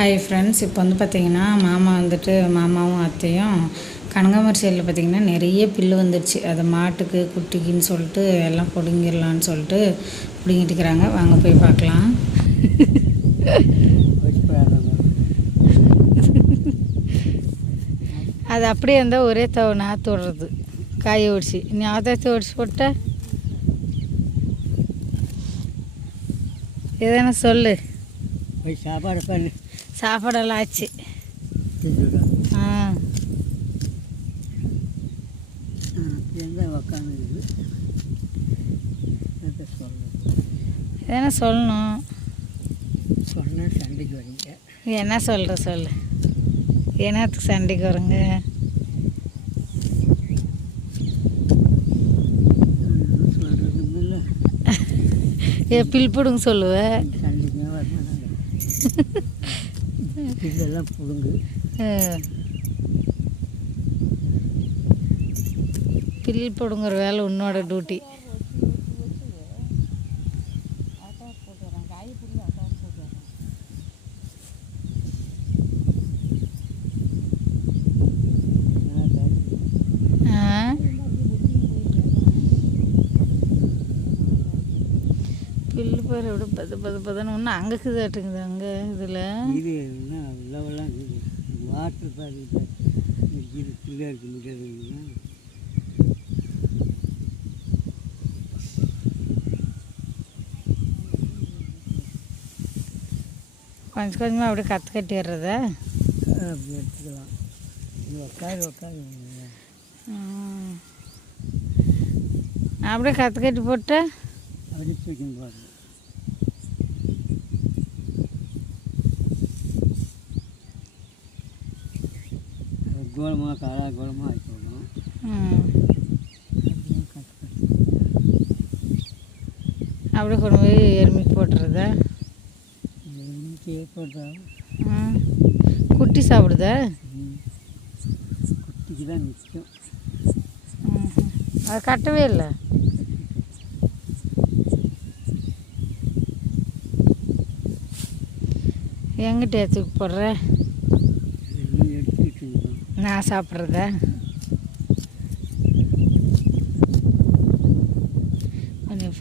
Hi friends இப்போ வந்து பார்த்திங்கன்னா மாமா வந்துட்டு மாமாவும் அத்தையும் கனகாமரி சைடில் பார்த்திங்கன்னா நிறைய பில்லு வந்துடுச்சு அதை மாட்டுக்கு குட்டிக்குன்னு சொல்லிட்டு எல்லாம் பிடுங்கிடலான்னு சொல்லிட்டு பிடுங்கிட்டு இருக்கிறாங்க. வாங்க போய் பார்க்கலாம். அது அப்படியே இருந்தால் ஒரே தவ நாற்று விடுறது காய ஒடிச்சு. நீ ஆதாயத்தை ஒடிச்சு போட்ட? எதனா சொல்லு. போய் சாப்பாடு பண்ணு. சாப்பாடெல்லாம் ஆச்சு. ஆ. அதை சொல்லணும்? சொன்னால் சண்டைக்கு வரீங்க. என்ன சொல்கிற சொல்லு. என்னத்துக்கு சண்டைக்கு வருங்க? ஏ பில் பிடுங்க சொல்லுவ. சண்டைக்குமே வரமாட்டாங்க இதெல்லாம் புடுங்கு. பில் பிடுங்குற வேலை உன்னோட டியூட்டி ஆ பில்லு பேர் எப்படி பது பது பதுன்னு ஒன்று அங்கே இருக்குதாட்டுங்குது அங்கே இதில். இது என்ன லெவலாம் இருக்குது வாட்டர் பாதி இது பிள்ளையா இருக்க முடியாதுங்கன்னா கொஞ்சம் கொஞ்சமாக அப்படியே கற்று கட்டிடுறதா அப்படி எடுத்துக்கலாம். இது உட்காரு. அப்படியே கற்று கட்டி போட்டு அப்படி தூக்கின்னு போகிறது கோலமாக காலா கோலமாக ஆக்கிவிடணும் ம். அப்படியே கொண்டு போய் எருமைக்கு போட்டுறதா ஏற்படுத்தா ம். குட்டி சாப்பிடுதா? குட்டிக்கு தான் நிற்கும். அது கட்டவே இல்லை? எங்கிட்ட எடுத்துக்கு போடுற? நான் சாப்பிட்றத? கொஞ்சம்